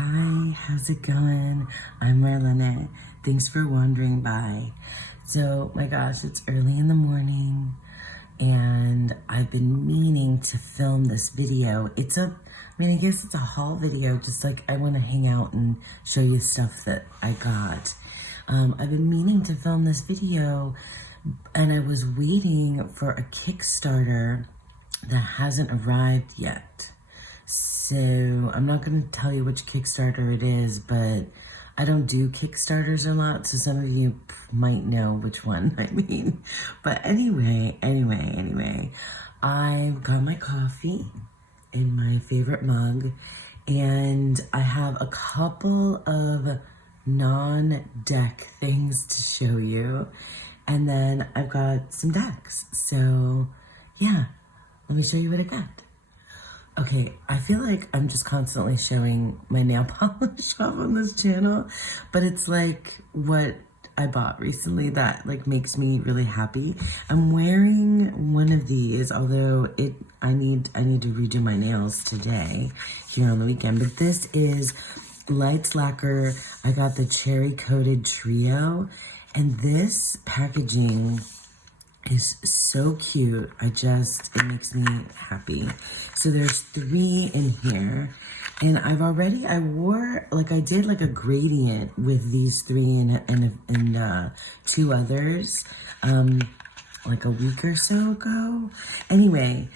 Hi, how's it going? I'm Marlene. Thanks for wandering by. So, my gosh, it's early in the morning and I've been meaning to film this video. I guess it's a haul video, just like I want to hang out and show you stuff that I got. I've been meaning to film this video and I was waiting for a Kickstarter that hasn't arrived yet. So I'm not going to tell you which Kickstarter it is, but I don't do Kickstarters a lot, so some of you might know which one I mean. But anyway, I've got my coffee in my favorite mug, and I have a couple of non-deck things to show you, and then I've got some decks. So yeah, let me show you what I got. Okay, I feel like I'm just constantly showing my nail polish off on this channel, but it's like what I bought recently that like makes me really happy. I'm wearing one of these, although I need to redo my nails today here on the weekend, but this is Lacquer. I got the cherry coated trio, and this packaging is so cute. It makes me happy. So there's 3 in here, and I did like a gradient with these 3 and 2 others, like a week or so ago. Anyway,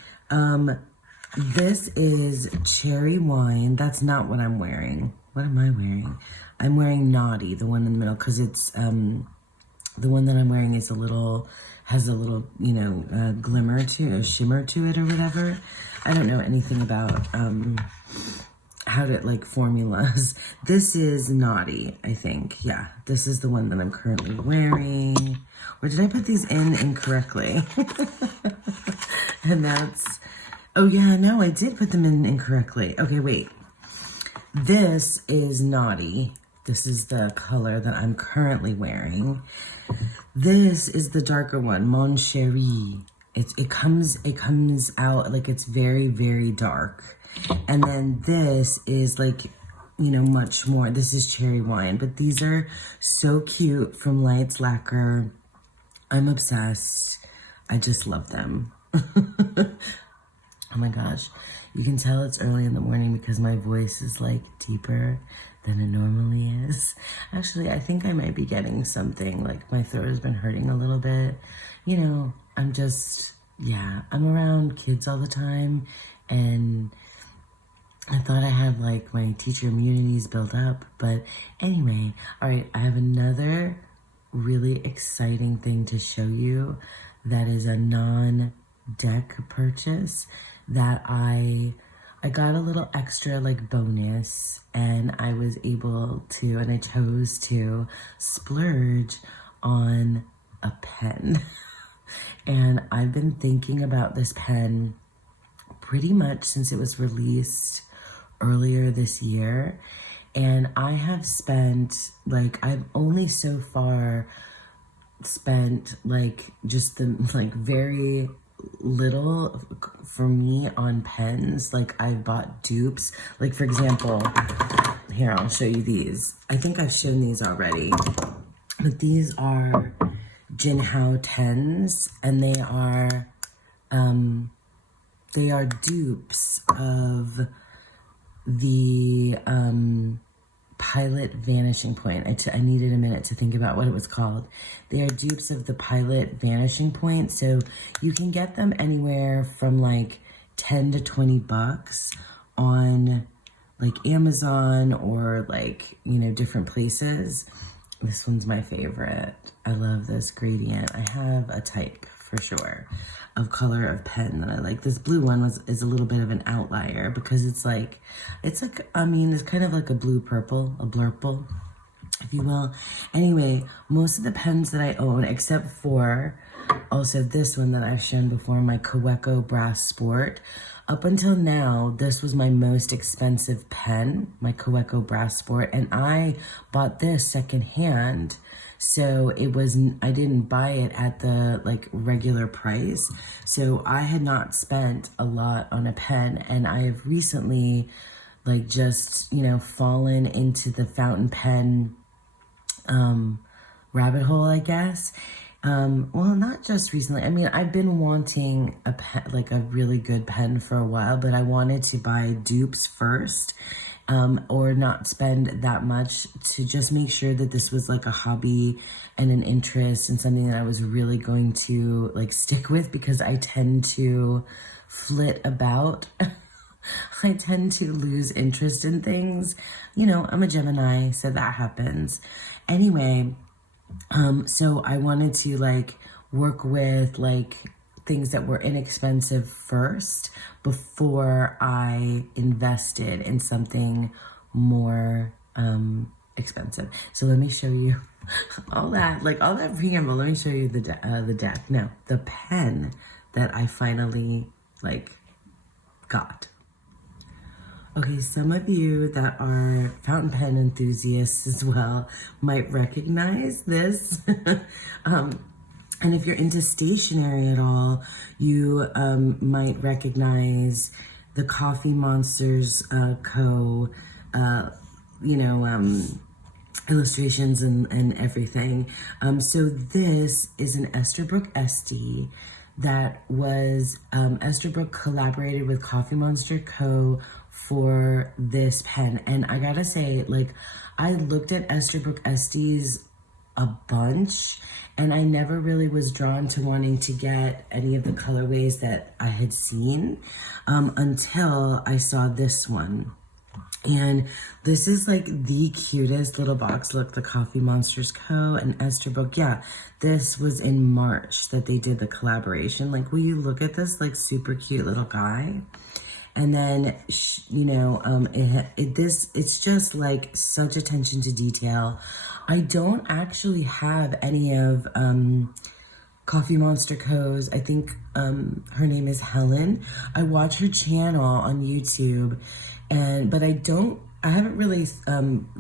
this is cherry wine. That's not what I'm wearing. What am I wearing? I'm wearing Naughty, the one in the middle, because it's, the one that I'm wearing is has a little, glimmer to, a shimmer to it or whatever. I don't know anything about how to, like, formulas. This is Naughty, I think. Yeah, this is the one that I'm currently wearing. Or did I put these in incorrectly? And that's, oh yeah, no, I did put them in incorrectly. Okay, wait. This is Naughty. This is the color that I'm currently wearing. This is the darker one, Mon Chéri. It comes out like it's very, very dark. And then this is like, much more. This is cherry wine, but these are so cute from Lacquer. I'm obsessed. I just love them. Oh my gosh. You can tell it's early in the morning because my voice is like deeper than it normally is. Actually, I think I might be getting something, like my throat has been hurting a little bit. I'm around kids all the time, and I thought I had like my teacher immunities built up, but anyway, all right, I have another really exciting thing to show you that is a non-deck purchase that I got a little extra like bonus, and I was able to, and I chose to splurge on a pen. And I've been thinking about this pen pretty much since it was released earlier this year. And I have spent, I've only so far spent just the very little for me on pens. I've bought dupes. For example, here, I'll show you these. I think I've shown these already, but these are Jinhao 10s, and they are dupes of the Pilot Vanishing Point. I needed a minute to think about what it was called. They are dupes of the Pilot Vanishing Point, so you can get them anywhere from 10 to 20 bucks on Amazon or different places. This one's my favorite. I love this gradient. I have a type for sure of color of pen that I like. This blue one is a little bit of an outlier because it's kind of like a blue purple, a blurple, if you will. Anyway, most of the pens that I own, except for also this one that I've shown before, my Kaweco Brass Sport. Up until now, this was my most expensive pen, my Kaweco Brass Sport, and I bought this secondhand. So I didn't buy it at the regular price. So I had not spent a lot on a pen, and I have recently like just, you know, fallen into the fountain pen rabbit hole, I guess. Well, not just recently. I mean, I've been wanting a pen, like a really good pen for a while, but I wanted to buy dupes first, or not spend that much to just make sure that this was like a hobby and an interest and something that I was really going to like stick with, because I tend to flit about. I tend to lose interest in things. You know, I'm a Gemini, so that happens. Anyway, so I wanted to like work with like things that were inexpensive first before I invested in something more expensive. So let me show you all that preamble. Let me show you the deck. No, the pen that I finally like got. Okay, some of you that are fountain pen enthusiasts as well might recognize this. And if you're into stationery at all, you might recognize the Coffee Monsters Co. Illustrations and everything. So this is an Esterbrook SD that was, Esterbrook collaborated with Coffee Monster Co. for this pen. And I gotta say, like, I looked at Esterbrook SDs a bunch, and I never really was drawn to wanting to get any of the colorways that I had seen until I saw this one. And this is like the cutest little box. Look, the Coffee Monsters Co. and Esterbrook. Yeah, this was in March that they did the collaboration. Like, will you look at this like super cute little guy? And then, you know, it's just like such attention to detail. I don't actually have any of Coffee Monster Co.'s. I think her name is Helen. I watch her channel on YouTube, but I haven't really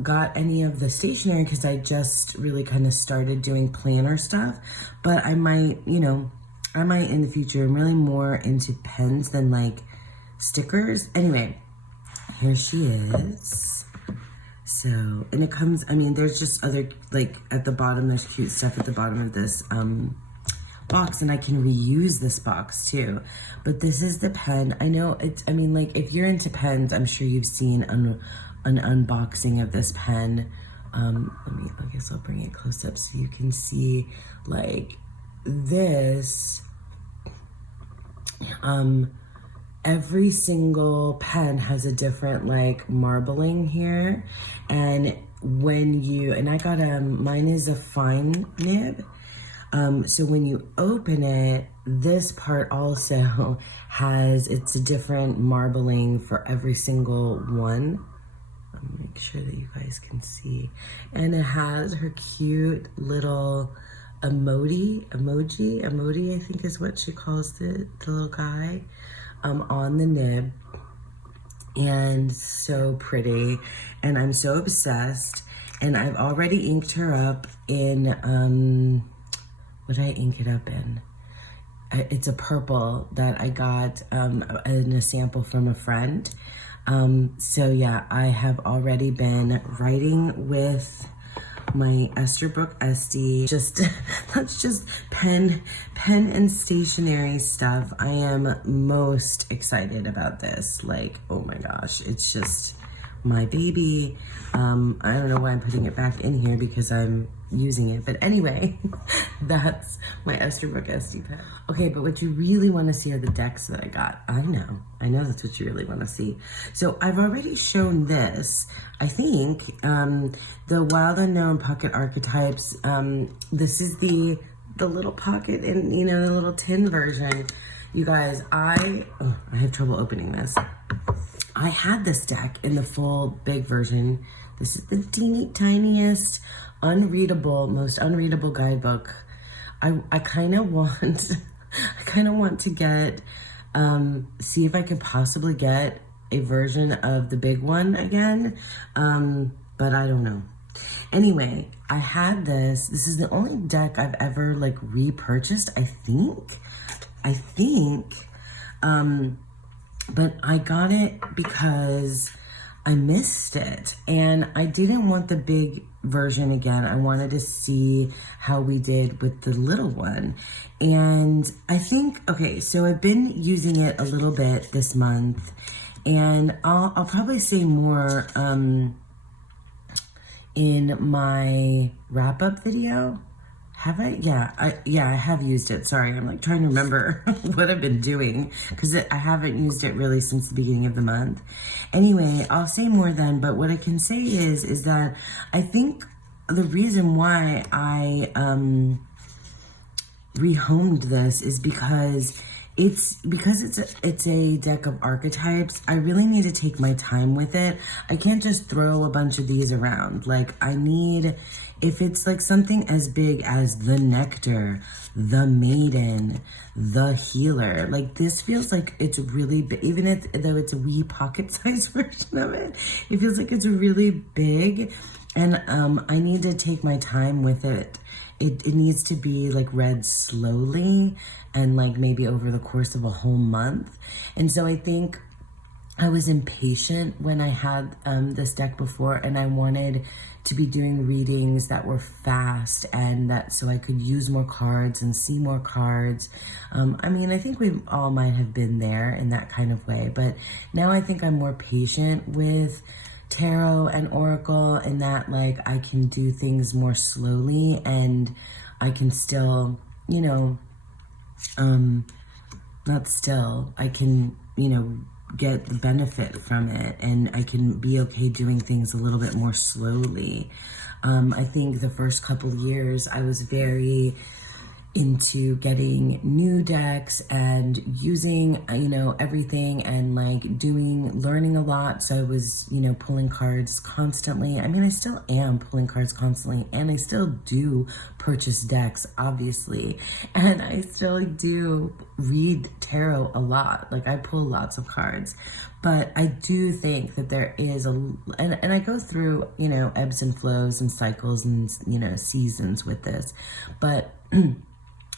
got any of the stationery because I just really kind of started doing planner stuff. But I might in the future. I'm really more into pens than like stickers. Anyway, here she is. So, and it comes, I mean, there's just other, like at the bottom, there's cute stuff at the bottom of this box, and I can reuse this box too. But this is the pen. I know it's, I mean, like if you're into pens, I'm sure you've seen an unboxing of this pen. I guess I'll bring it close up so you can see like this. Every single pen has a different like marbling here, and I got mine is a fine nib. So when you open it, this part also it's a different marbling for every single one. I'll make sure that you guys can see. And it has her cute little emoji, I think is what she calls it, the little guy, on the nib. And so pretty. And I'm so obsessed. And I've already inked her up in, what did I ink it up in? It's a purple that I got in a sample from a friend. So yeah, I have already been writing with my Esterbrook SD. That's just pen and stationery stuff. I am most excited about this. Like, oh my gosh, it's just my baby. I don't know why I'm putting it back in here because I'm using it. But anyway, that's my Esterbrook SD pen. Okay, but what you really want to see are the decks that I got. I know that's what you really want to see. So I've already shown this. I think the Wild Unknown Pocket Archetypes. This is the little pocket and the little tin version. You guys, I have trouble opening this. I had this deck in the full big version. This is the teeny tiniest, most unreadable guidebook. I kind of want to get, see if I could possibly get a version of the big one again, but I don't know. Anyway, I had this. This is the only deck I've ever like repurchased, I think. But I got it because I missed it. And I didn't want the big version again. I wanted to see how we did with the little one. And I think, okay, so I've been using it a little bit this month, and I'll probably say more in my wrap-up video. Have I? Yeah, I have used it. Sorry, I'm like trying to remember what I've been doing, because I haven't used it really since the beginning of the month. Anyway, I'll say more then, but what I can say is that I think the reason why I rehomed this is because it's a deck of archetypes. I really need to take my time with it. I can't just throw a bunch of these around. Like, I need, if it's like something as big as the Nectar, the Maiden, the Healer, like this feels like it's really big, even though it's a wee pocket-sized version of it, it feels like it's really big, and I need to take my time with it. It needs to be like read slowly and like maybe over the course of a whole month. And so I think I was impatient when I had this deck before, and I wanted to be doing readings that were fast and that so I could use more cards and see more cards. I mean, I think we all might have been there in that kind of way, but now I think I'm more patient with tarot and oracle, and that like I can do things more slowly, and I can still, you know, I can, you know, get the benefit from it, and I can be okay doing things a little bit more slowly. I think the first couple years I was very into getting new decks and using, you know, everything, and like learning a lot. So I was, you know, pulling cards constantly. I mean, I still am pulling cards constantly, and I still do purchase decks, obviously. And I still do read tarot a lot. Like, I pull lots of cards. But I do think that there is and I go through, you know, ebbs and flows and cycles and, you know, seasons with this. But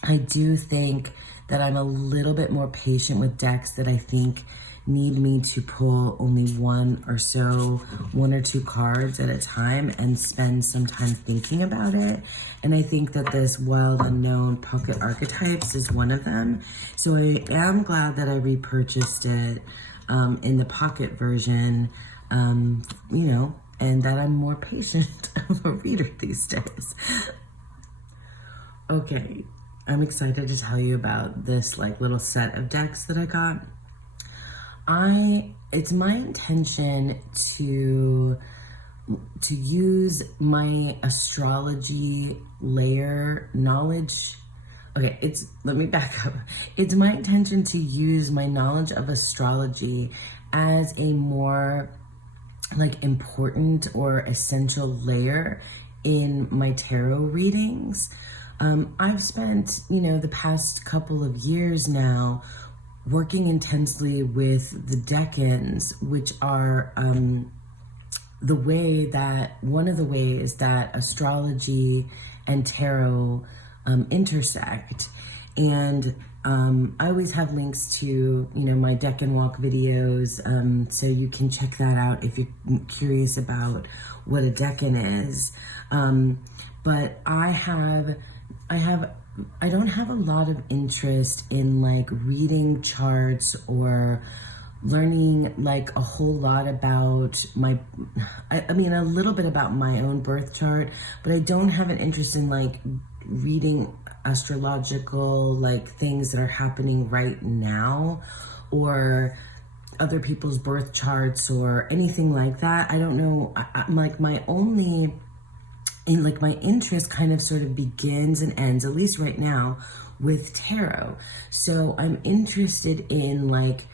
I do think that I'm a little bit more patient with decks that I think need me to pull only one or two cards at a time and spend some time thinking about it. And I think that this Wild Unknown Pocket Archetypes is one of them. So I am glad that I repurchased it in the pocket version, you know, and that I'm more patient of a reader these days. Okay. I'm excited to tell you about this like little set of decks that I got. It's my intention to use my astrology layer knowledge. Okay, let me back up. It's my intention to use my knowledge of astrology as a more like important or essential layer in my tarot readings. I've spent, you know, the past couple of years now working intensely with the decans, which are one of the ways that astrology and tarot intersect. And I always have links to, you know, my deck and walk videos, so you can check that out if you're curious about what a decan is. But I don't have a lot of interest in like reading charts or learning like a whole lot about I mean a little bit about my own birth chart, but I don't have an interest in like reading astrological like things that are happening right now, or other people's birth charts or anything like that. I don't know. I'm like my interest kind of sort of begins and ends, at least right now, with tarot. So I'm interested in like,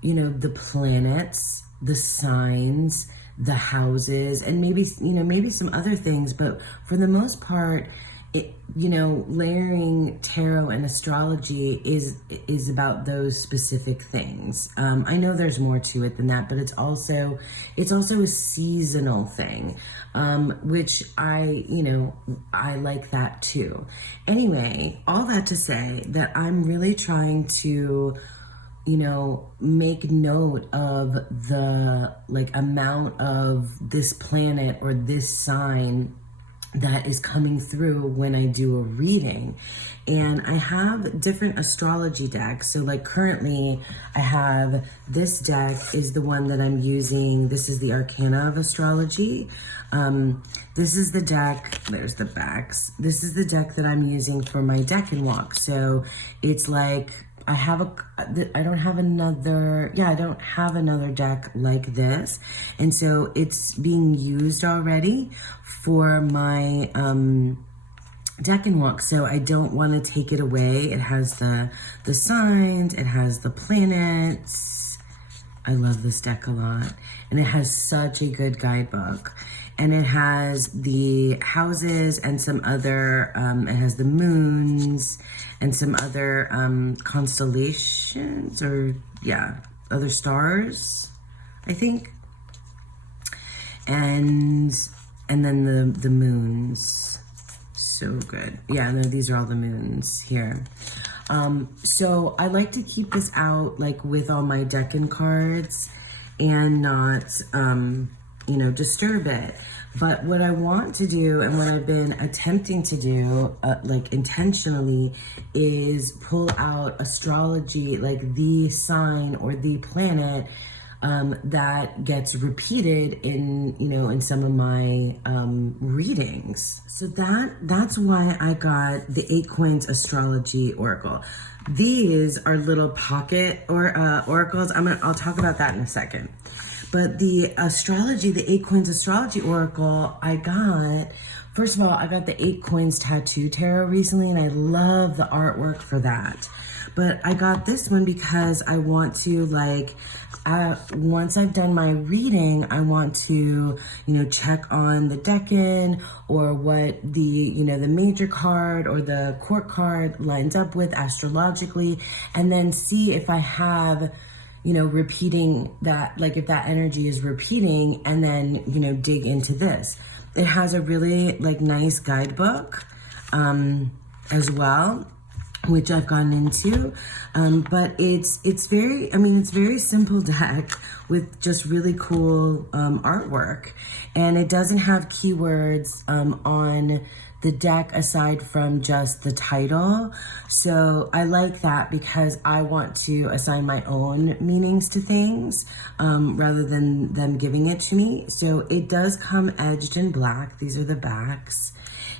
you know, the planets, the signs, the houses, and maybe, you know, maybe some other things. But for the most part, you know, layering tarot and astrology is about those specific things. I know there's more to it than that, but it's also a seasonal thing, which I like that too. Anyway, all that to say that I'm really trying to you know, make note of the like amount of this planet or this sign that is coming through when I do a reading. And I have different astrology decks. So like currently I have this deck is the one that I'm using. This is the Arcana of Astrology. This is the deck, there's the backs. This is the deck that I'm using for my deck and walk. So it's like, I don't have another deck like this. And so it's being used already for my deck and walk. So I don't want to take it away. It has the signs, it has the planets. I love this deck a lot. And it has such a good guidebook. And it has the houses and some other, it has the moons and some other constellations or, yeah, other stars, I think. And then the moons. So good. Yeah, no, these are all the moons here. So I like to keep this out like with all my Decan cards and not, you know, disturb it. But what I want to do and what I've been attempting to do, like intentionally, is pull out astrology, like the sign or the planet that gets repeated in, you know, in some of my readings. So that's why I got the 8 Coins Astrology Oracle. These are little pocket oracles. I'll talk about that in a second. But the astrology, the 8 Coins Astrology Oracle, first of all, I got the 8 Coins Tattoo Tarot recently, and I love the artwork for that. But I got this one because I want to, like, once I've done my reading, I want to, you know, check on the Decan or what the, you know, the major card or the court card lines up with astrologically, and then see if I have, you know, repeating that, like if that energy is repeating, and then, you know, dig into this. It has a really like nice guidebook as well, which I've gone into, but it's very simple deck with just really cool artwork, and it doesn't have keywords on the deck aside from just the title. So I like that because I want to assign my own meanings to things rather than them giving it to me. So it does come edged in black. These are the backs.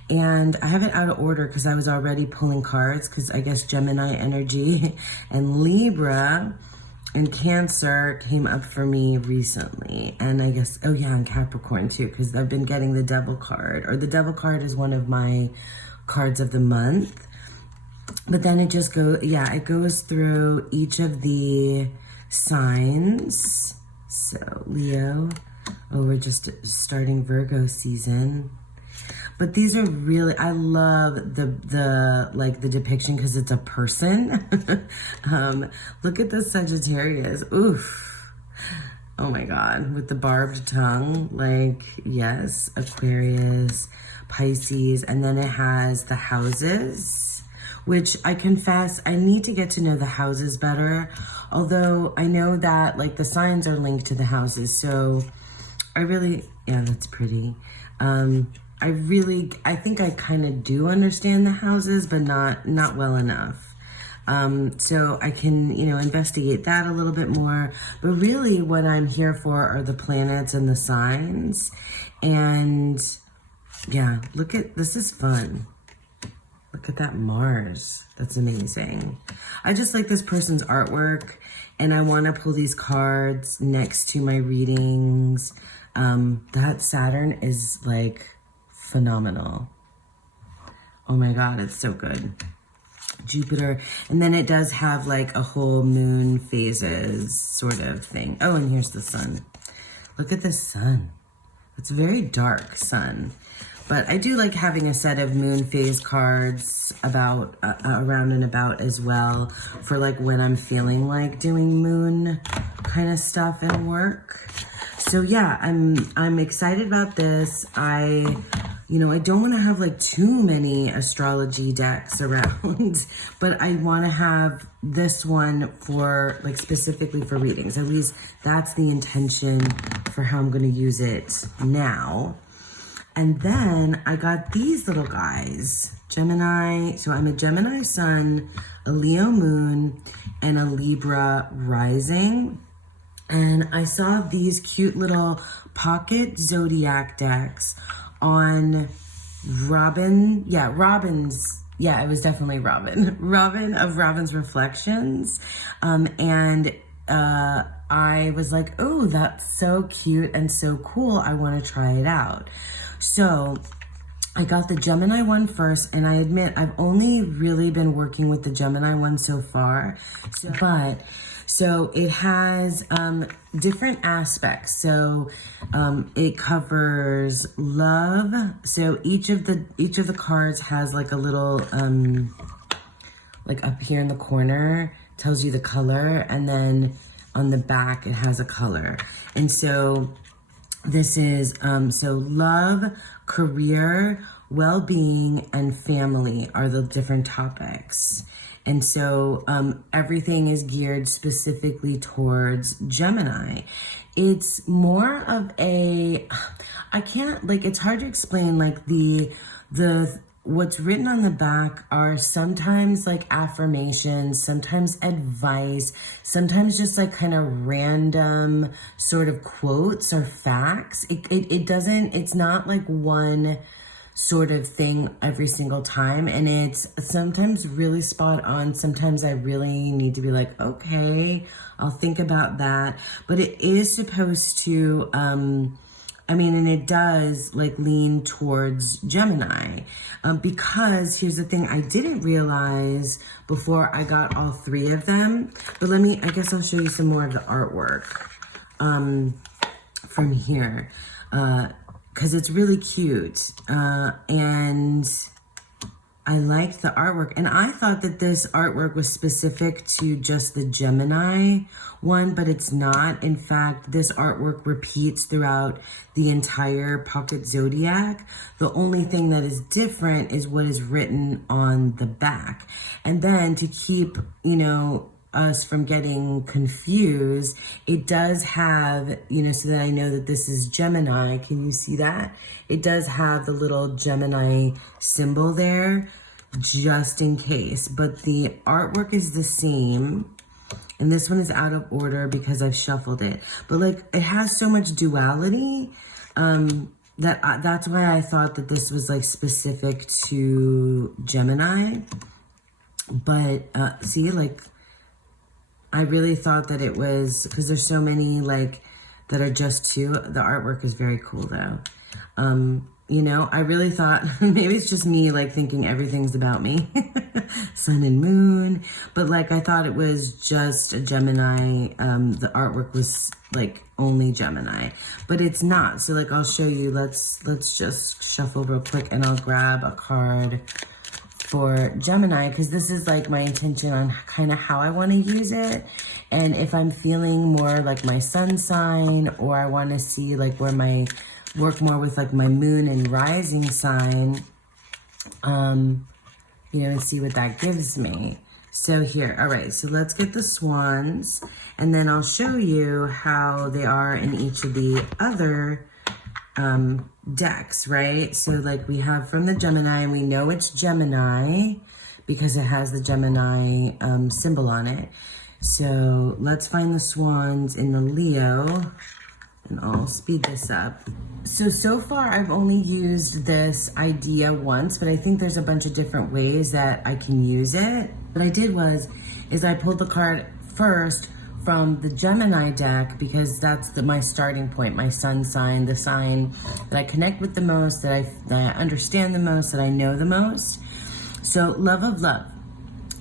And I have it out of order because I was already pulling cards because I guess Gemini energy and Libra and Cancer came up for me recently. And I guess, oh yeah, and Capricorn too, because I've been getting the Devil card, or the Devil card is one of my cards of the month. But then it just it goes through each of the signs. So Leo, we're just starting Virgo season. But these are really, I love the depiction because it's a person. Look at the Sagittarius. Oof. Oh my God. With the barbed tongue. Like, yes. Aquarius, Pisces. And then it has the houses, which I confess, I need to get to know the houses better. Although I know that like the signs are linked to the houses. So yeah, that's pretty. I think I kind of do understand the houses, but not well enough. So I can, you know, investigate that a little bit more. But really what I'm here for are the planets and the signs. And yeah, this is fun. Look at that Mars. That's amazing. I just like this person's artwork, and I want to pull these cards next to my readings. That Saturn is like phenomenal. Oh my God, it's so good. Jupiter, and then it does have like a whole moon phases sort of thing. Oh, and here's the sun. Look at the sun. It's a very dark sun. But I do like having a set of moon phase cards about around and about as well for like when I'm feeling like doing moon kind of stuff in work. So yeah, I'm excited about this. I you know, I don't want to have like too many astrology decks around, but I want to have this one for like specifically for readings. At least that's the intention for how I'm going to use it now. And then I got these little guys, Gemini. So I'm a Gemini sun, a Leo moon, and a Libra rising. And I saw these cute little pocket zodiac decks on Robin's, it was definitely Robin of Robin's Reflections. I was like, oh, that's so cute and so cool. I want to try it out. So I got the Gemini one first, and I admit I've only really been working with the Gemini one so far. So it has different aspects. So it covers love. So each of the cards has like a little like up here in the corner tells you the color, and then on the back it has a color. And so this is so love, career, well-being, and family are the different topics. And so everything is geared specifically towards Gemini. It's more of a, I can't, like, it's hard to explain, like what's written on the back are sometimes like affirmations, sometimes advice, sometimes just like kind of random sort of quotes or facts. It's not like one sort of thing every single time, and it's sometimes really spot on. Sometimes I really need to be like, okay, I'll think about that. But it is supposed to and it does like lean towards Gemini, because here's the thing I didn't realize before I got all three of them, but I guess I'll show you some more of the artwork from here, because it's really cute, and I liked the artwork, and I thought that this artwork was specific to just the Gemini one, but it's not. In fact, this artwork repeats throughout the entire pocket zodiac. The only thing that is different is what is written on the back. And then to keep, us from getting confused, it does have, so that I know that this is Gemini. Can you see that? It does have the little Gemini symbol there, just in case. But the artwork is the same. And this one is out of order because I've shuffled it. But like, it has so much duality that's why I thought that this was like specific to Gemini. But see, like, I really thought that it was, because there's so many like that are just two. The artwork is very cool though. I really thought maybe it's just me like thinking everything's about me, sun and moon, but like I thought it was just a Gemini. The artwork was like only Gemini, but it's not. So like I'll show you. Let's just shuffle real quick, and I'll grab a card for Gemini, because this is like my intention on kind of how I want to use it. And if I'm feeling more like my sun sign, or I want to see like where work more with like my moon and rising sign, and see what that gives me. So here, all right, so let's get the swans, and then I'll show you how they are in each of the other decks, right? So like we have from the Gemini, and we know it's Gemini because it has the Gemini symbol on it. So let's find the swans in the Leo, and I'll speed this up. So far I've only used this idea once, but I think there's a bunch of different ways that I can use it. What I did is I pulled the card first from the Gemini deck, because that's my starting point, my sun sign, the sign that I connect with the most, that I understand the most, that I know the most. So love of love.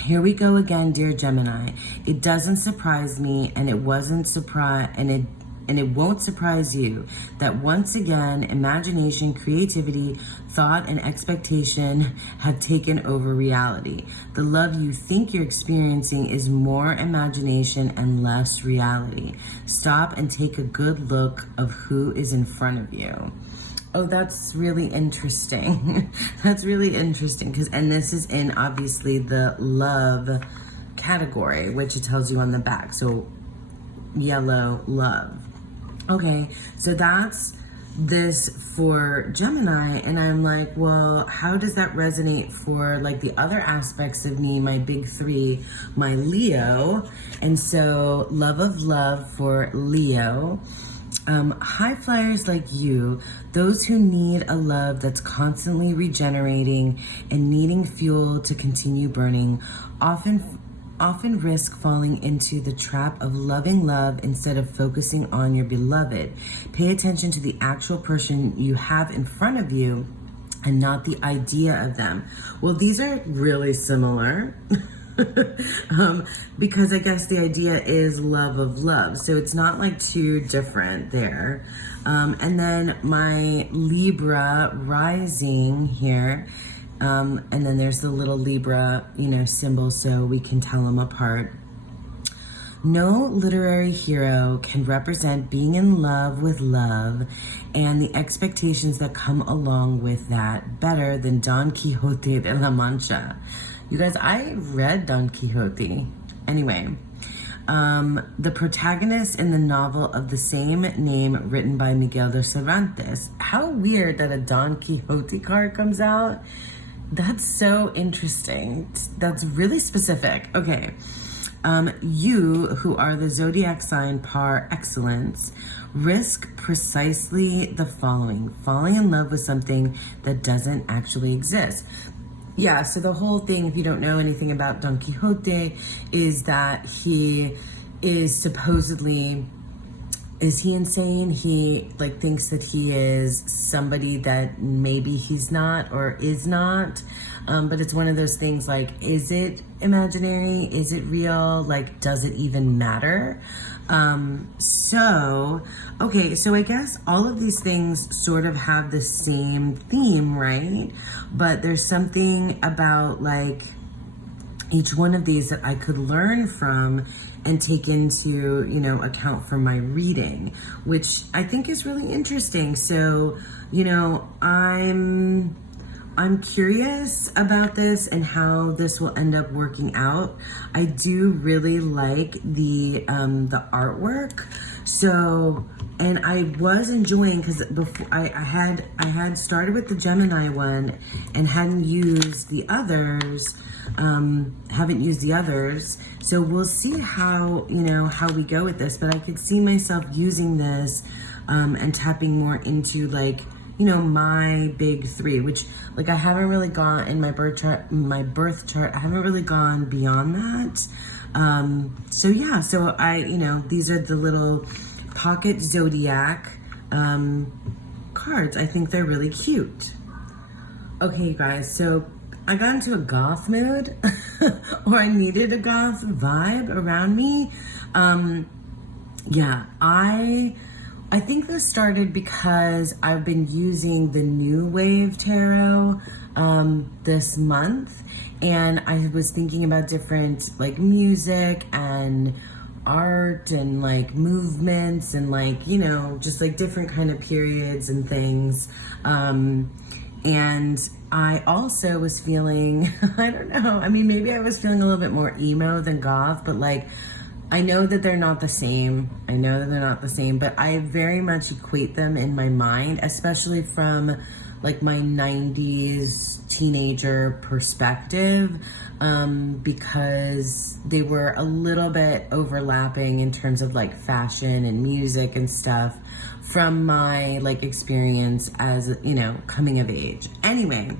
Here we go again, dear Gemini. It doesn't surprise me, and it wasn't and it won't surprise you that once again, imagination, creativity, thought, and expectation have taken over reality. The love you think you're experiencing is more imagination and less reality. Stop and take a good look of who is in front of you. Oh, that's really interesting. That's really interesting and this is in obviously the love category, which it tells you on the back. So yellow, love. Okay, so that's this for Gemini, and I'm like, well, how does that resonate for like the other aspects of me, my big three, my Leo? And so love of love for Leo. High flyers like you, those who need a love that's constantly regenerating and needing fuel to continue burning, often risk falling into the trap of loving love instead of focusing on your beloved. Pay attention to the actual person you have in front of you and not the idea of them. Well, these are really similar. Because I guess the idea is love of love. So it's not like too different there. And then my Libra rising here. And then there's the little Libra, symbol, so we can tell them apart. No literary hero can represent being in love with love and the expectations that come along with that better than Don Quixote de la Mancha. You guys, I read Don Quixote. Anyway, the protagonist in the novel of the same name written by Miguel de Cervantes. How weird that a Don Quixote card comes out. That's so interesting. That's really specific. Okay. You, who are the zodiac sign par excellence, risk precisely the following: falling in love with something that doesn't actually exist. Yeah, so the whole thing, if you don't know anything about Don Quixote, is that he is supposedly, is he insane? He thinks that he is somebody that maybe he's not or is not. But it's one of those things is it imaginary? Is it real? Does it even matter? Okay, so I guess all of these things sort of have the same theme, right? But there's something about each one of these that I could learn from and take into, account for my reading, which I think is really interesting. So, I'm curious about this and how this will end up working out. I do really like the artwork. So, and I was enjoying, because before I had started with the Gemini one and hadn't used the others. Haven't used the others. So we'll see how we go with this. But I could see myself using this and tapping more into my big three, which I haven't really gone in my birth chart. I haven't really gone beyond that. So yeah, so these are the little pocket zodiac cards. I think they're really cute. Okay, guys, so I got into a goth mood, or I needed a goth vibe around me. Yeah, I think this started because I've been using the New Wave Tarot this month, and I was thinking about different music and art and movements and just different kind of periods and things. And I also was feeling, I don't know, maybe I was feeling a little bit more emo than goth, but I know that they're not the same. But I very much equate them in my mind, especially from my 90s teenager perspective, because they were a little bit overlapping in terms of fashion and music and stuff from my experience as, coming of age. Anyway,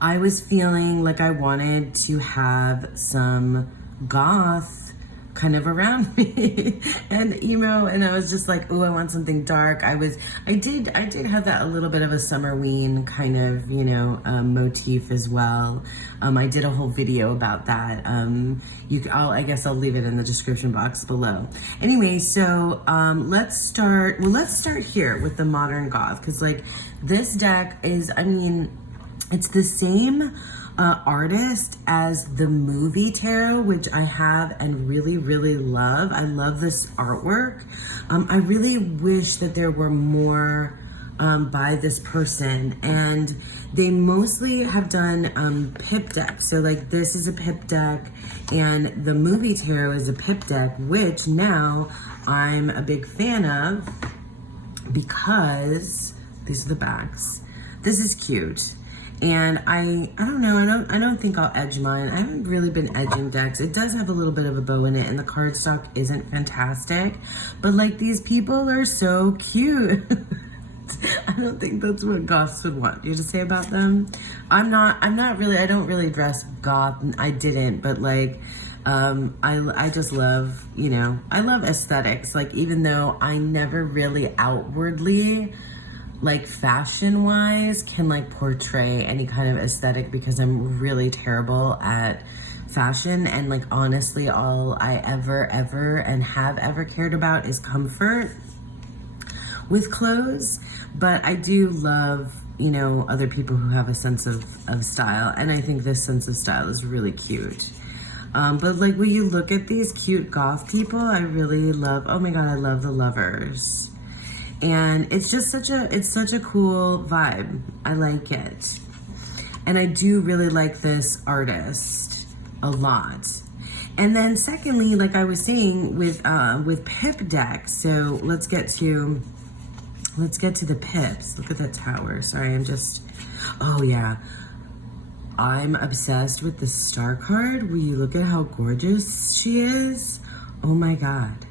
I was feeling I wanted to have some goth kind of around me and emo, and I was just oh, I want something dark. I did have that a little bit of a summerween kind of motif as well. I did a whole video about that. I guess I'll leave it in the description box below. Anyway, so let's start here with the modern goth, because this deck is, it's the same artist as the movie tarot, which I have and really, really love. I love this artwork. I really wish that there were more by this person, and they mostly have done pip decks. So like this is a pip deck, and the movie tarot is a pip deck, which now I'm a big fan of because these are the backs. This is cute. And I don't know, I don't think I'll edge mine. I haven't really been edging decks. It does have a little bit of a bow in it, and the cardstock isn't fantastic, but like these people are so cute. I don't think that's what goths would want you to say about them. I don't really dress goth. I didn't, but like, I just love, you know, I love aesthetics. Like, even though I never really outwardly, like fashion wise, can like portray any kind of aesthetic because I'm really terrible at fashion. And like, honestly, all I ever and have ever cared about is comfort with clothes. But I do love, you know, other people who have a sense of style. And I think this sense of style is really cute. But like, when you look at these cute goth people, I really love, oh my God, I love the lovers. And it's just such a cool vibe. I like it. And I do really like this artist a lot. And then secondly, like I was saying with pip decks, so let's get to the pips. Look at that tower. Sorry, oh yeah. I'm obsessed with the star card. Will you look at how gorgeous she is? Oh my God.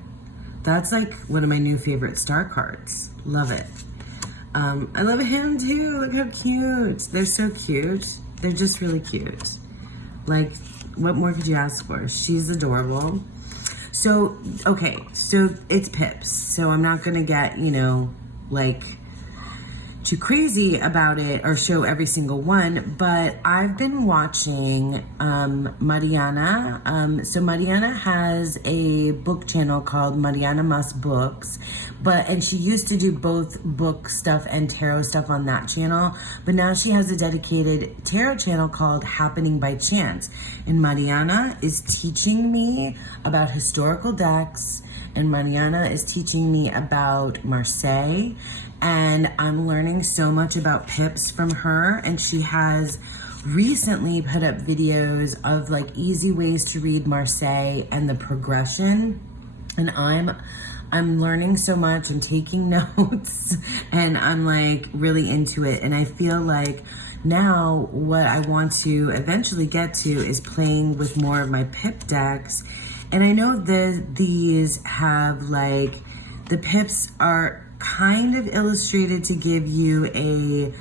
That's like one of my new favorite star cards. Love it. I love him too. Look how cute. They're so cute. They're just really cute. Like, what more could you ask for? She's adorable. So, okay, so it's pips. So I'm not gonna get, you know, like too crazy about it or show every single one, but I've been watching Mariana. So Mariana has a book channel called Mariana Mas Books, and she used to do both book stuff and tarot stuff on that channel, but now she has a dedicated tarot channel called Happening by Chance. And Mariana is teaching me about historical decks, and Mariana is teaching me about Marseille, and I'm learning so much about pips from her. And she has recently put up videos of like easy ways to read Marseille and the progression. And I'm learning so much. I'm taking notes, and I'm like really into it. And I feel like now what I want to eventually get to is playing with more of my pip decks. And I know that these have like, the pips are kind of illustrated to give you a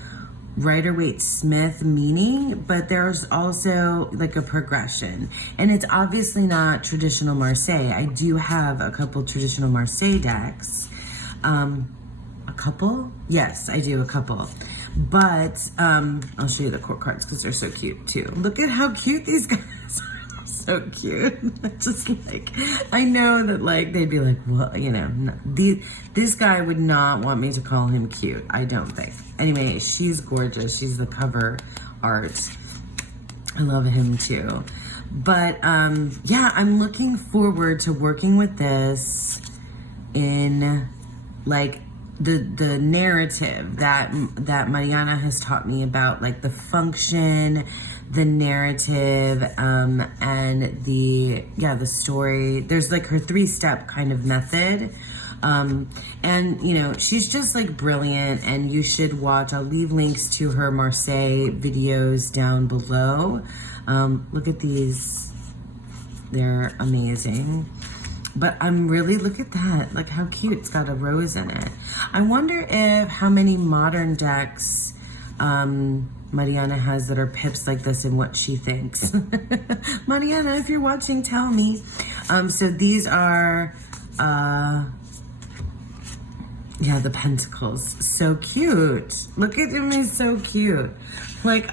Rider-Waite-Smith meaning, but there's also like a progression. And it's obviously not traditional Marseille. I do have a couple traditional Marseille decks. A couple? Yes, I do, a couple. But I'll show you the court cards because they're so cute too. Look at how cute these guys are. So cute. Just like, I know that like they'd be like, well, you know, this guy would not want me to call him cute, I don't think. Anyway, she's gorgeous. She's the cover art. I love him too. But yeah, I'm looking forward to working with this in like the narrative that Mariana has taught me about, like the function, the narrative, and the story. There's like her 3-step kind of method. And you know, she's just like brilliant, and you should watch. I'll leave links to her Marseille videos down below. Look at these. They're amazing. But I'm really, look at that. Like how cute. It's got a rose in it. I wonder how many modern decks Mariana has that are pips like this and what she thinks. Mariana, if you're watching, tell me. So these are, yeah, the pentacles. So cute. Look at him, he's so cute. Like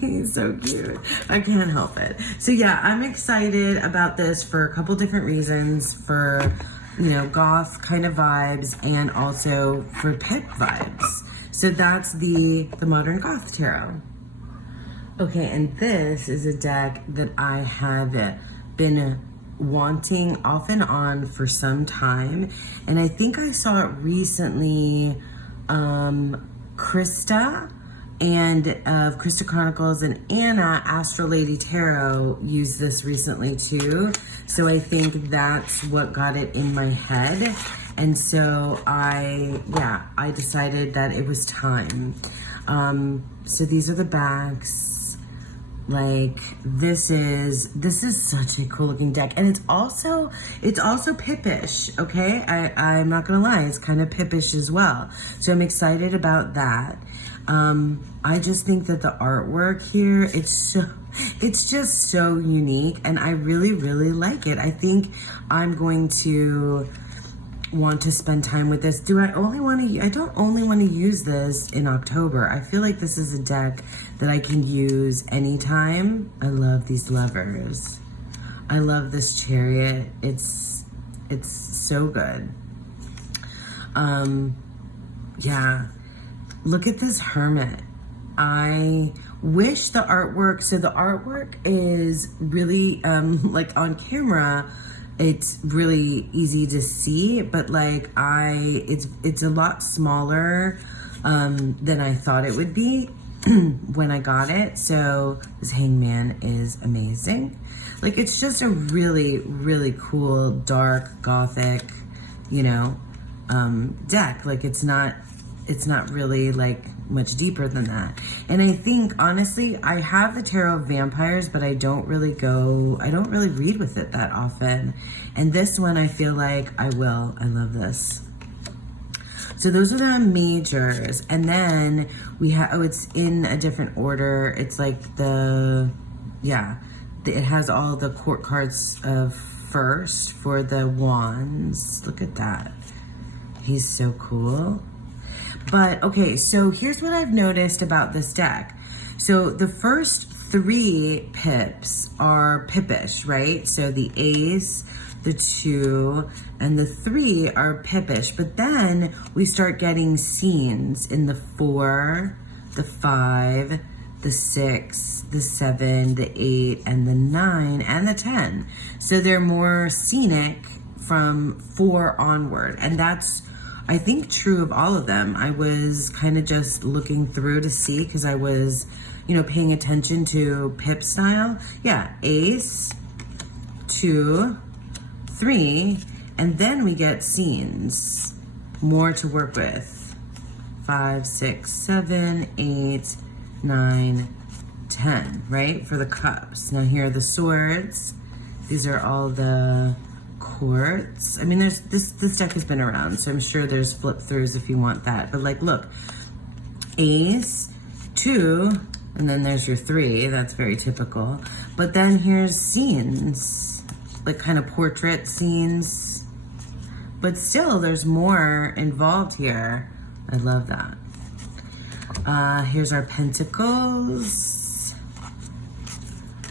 he's so cute. I can't help it. So yeah, I'm excited about this for a couple different reasons. For, you know, goth kind of vibes, and also for pip vibes. So that's the Modern Goth Tarot. Okay, and this is a deck that I have been wanting off and on for some time. And I think I saw it recently Krista and of Krista Chronicles and Anna, Astrology Tarot, used this recently too. So I think that's what got it in my head. And so I decided that it was time. So these are the backs. Like this is such a cool looking deck, and it's also pippish. Okay, I'm not gonna lie, it's kind of pippish as well. So I'm excited about that. I just think that the artwork here, it's just so unique, and I really like it. I think I'm going to want to spend time with this. I don't only want to use this in October. I feel like this is a deck that I can use anytime. I love these lovers. I love this chariot. It's so good. Yeah. Look at this hermit. I wish the artwork, so the artwork is really, like on camera, it's really easy to see, but like it's a lot smaller than I thought it would be when I got it. So this hangman is amazing. Like it's just a really cool, dark, gothic, deck. Like it's not really like much deeper than that. And I think honestly, I have the Tarot of Vampires, but I don't really read with it that often. And this one I feel like I will. I love this. So those are the majors. And then we have, it's in a different order. It's like it has all the court cards of first for the wands. Look at that. He's so cool. But okay, so here's what I've noticed about this deck. So the first 3 pips are pippish, right? So the ace, the 2, and the 3 are pippish. But then we start getting scenes in the 4, the 5, the 6, the 7, the 8, and the 9, and the 10. So they're more scenic from 4 onward. And that's, I think, true of all of them. I was kind of just looking through to see, because I was, paying attention to pip style. Yeah, ace, 2, 3, and then we get scenes. More to work with. 5, 6, 7, 8, 9, 10, right? For the cups. Now here are the swords. These are all the courts. I mean, this deck has been around, so I'm sure there's flip throughs if you want that. But like, look, ace, 2, and then there's your 3. That's very typical. But then here's scenes, like kind of portrait scenes. But still, there's more involved here. I love that. Here's our pentacles.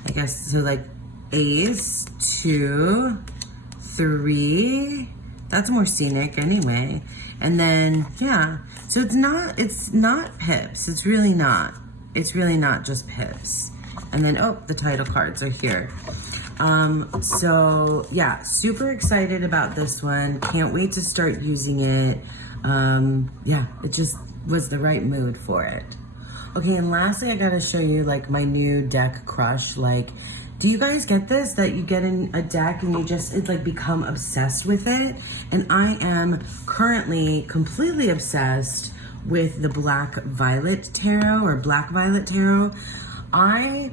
I guess, so like ace, 2, 3, that's more scenic anyway. And then, yeah, so it's not pips. It's really not just pips. And then, oh, the title cards are here. So yeah, super excited about this one. Can't wait to start using it. Yeah, it just was the right mood for it. Okay, and lastly, I gotta show you like my new deck crush. Like, do you guys get this? That you get in a deck and it's like become obsessed with it? And I am currently completely obsessed with the Black Violet Tarot or Black Violet Tarot. I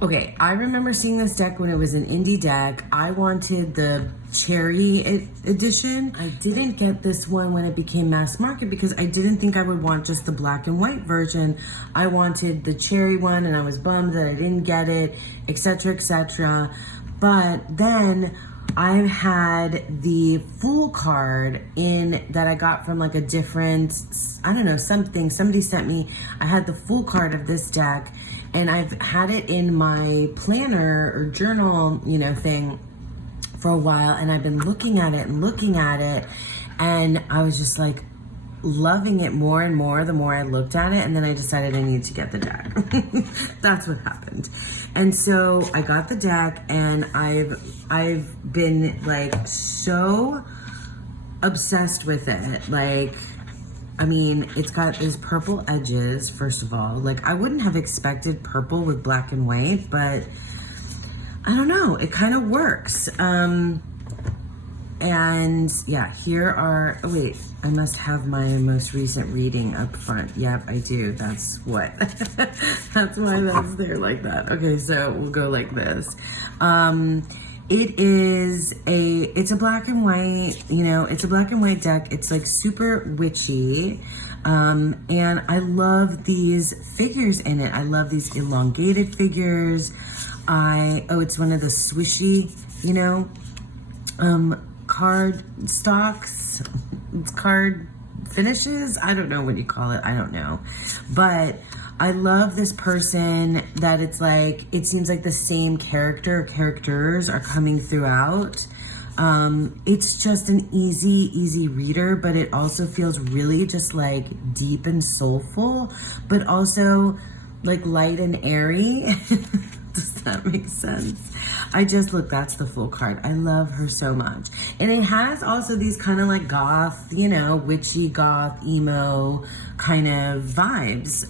remember seeing this deck when it was an indie deck. I wanted the cherry edition. I didn't get this one when it became mass market because I didn't think I would want just the black and white version. I wanted the cherry one, and I was bummed that I didn't get it, etc., etc. But then I had the Fool card in that I got from like a different, I don't know, something somebody sent me. I had the Fool card of this deck, and I've had it in my planner or journal, thing for a while, and I've been looking at it, and I was just like loving it more and more the more I looked at it, and then I decided I needed to get the deck. That's what happened. And so I got the deck, and I've been like so obsessed with it. Like, I mean, it's got these purple edges, first of all. Like, I wouldn't have expected purple with black and white, but I don't know, it kind of works. And yeah, here are, oh wait, I must have my most recent reading up front. Yep, I do. That's what. That's why that's there like that. Okay, so we'll go like this. It's a black and white, you know, it's a black and white deck. It's like super witchy. And I love these figures in it. I love these elongated figures. It's one of the swishy, you know, card stocks, it's card finishes. I don't know what you call it. I don't know. But I love this person that it's like, it seems like the same characters are coming throughout. It's just an easy reader, but it also feels really just like deep and soulful, but also like light and airy. Does that make sense? Look, that's the full card. I love her so much. And it has also these kind of like goth, you know, witchy goth, emo kind of vibes.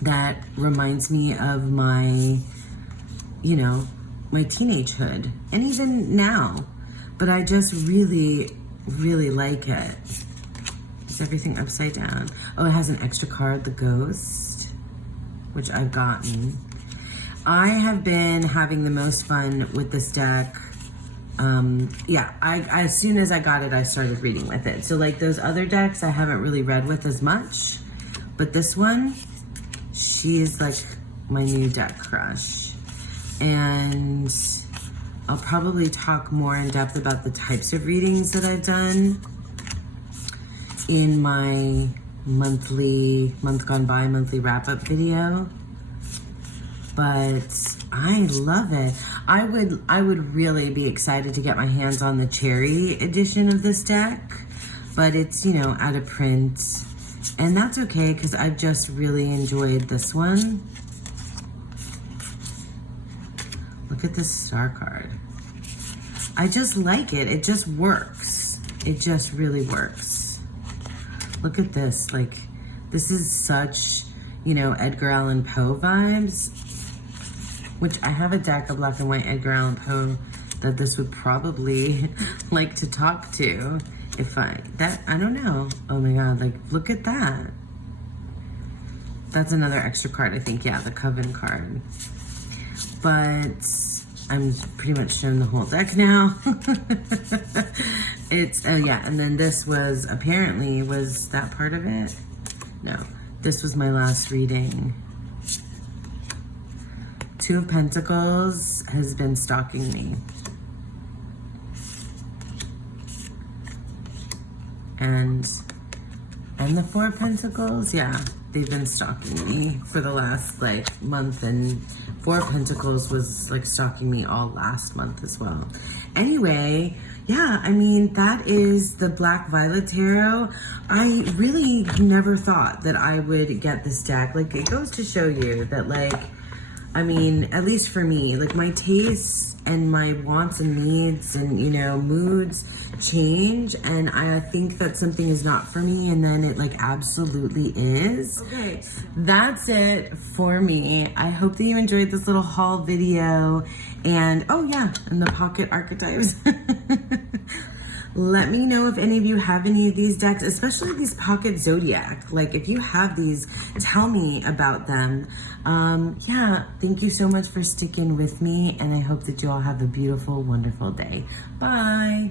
That reminds me of my, you know, my teenagehood and even now. But I just really like it. Is everything upside down? Oh, it has an extra card, the Ghost, which I've gotten. I have been having the most fun with this deck. As soon as I got it, I started reading with it. So like those other decks, I haven't really read with as much, but this one, she's like my new deck crush. And I'll probably talk more in depth about the types of readings that I've done in my month gone by monthly wrap-up video. But I love it. I would really be excited to get my hands on the cherry edition of this deck, but it's, you know, out of print, and that's okay because I've just really enjoyed this one. Look at this star card. I just like it. It just works. It just really works. Look at this. Like, this is such, you know, Edgar Allan Poe vibes. Which I have a deck of black and white Edgar Allan Poe that this would probably like to talk to if I don't know. Oh my God, like look at that. That's another extra card, I think. Yeah, the Coven card. But I'm pretty much shown the whole deck now. Yeah, and then this was that part of it? No, this was my last reading. Two of Pentacles has been stalking me. And the Four of Pentacles, yeah, they've been stalking me for the last like month, and Four of Pentacles was like stalking me all last month as well. Anyway, yeah, I mean, that is the Black Violet Tarot. I really never thought that I would get this deck. Like, it goes to show you that, like, I mean, at least for me, like my tastes and my wants and needs and, you know, moods change, and I think that something is not for me, and then it like absolutely is. Okay, that's it for me. I hope that you enjoyed this little haul video, and oh yeah, and the pocket archetypes. Let me know if any of you have any of these decks, especially these pocket zodiac. Like, if you have these, tell me about them. Yeah, thank you so much for sticking with me, and I hope that you all have a beautiful, wonderful day. Bye.